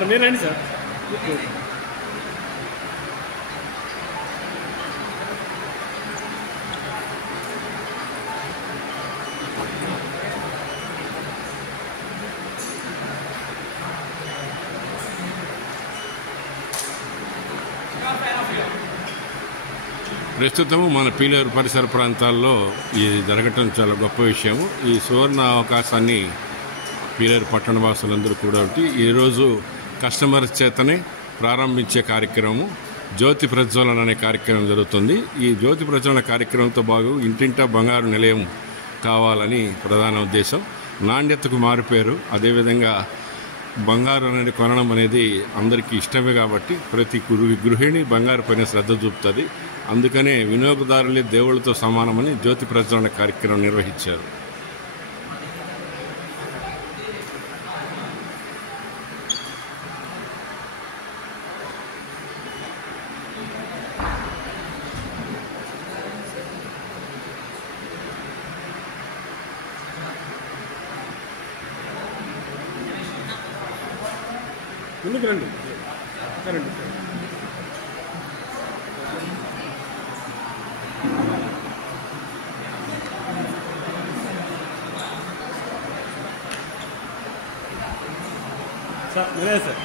Sir మీరు రండి sir. ప్రస్తుతం మన పీలేరు పరిసర ప్రాంతాల్లో ఇది జరగటం చాలా గొప్ప విషయము. ఈ సువర్ణ అవకాశాన్ని పీలేరు పట్టణ వాసులందరూ కూడా ఈరోజు కస్టమర్స్ చేతనే ప్రారంభించే కార్యక్రమం జ్యోతి ప్రజ్వలన అనే కార్యక్రమం జరుగుతుంది. ఈ జ్యోతి ప్రజ్వలన కార్యక్రమంతో బాగు ఇంటింటా బంగారు నిలయం కావాలని ప్రధాన ఉద్దేశం. నాణ్యతకు మారిపోయారు. అదేవిధంగా బంగారు అనేది కొనడం అనేది అందరికీ ఇష్టమే కాబట్టి ప్రతి గృహిణి బంగారు పైన శ్రద్ధ చూపుతుంది. అందుకనే వినియోగదారులే దేవుళ్ళతో సమానమని జ్యోతి ప్రజ్వలన కార్యక్రమం నిర్వహించారు. ముందుకు రండి రండి. సార్ మీరే సార్.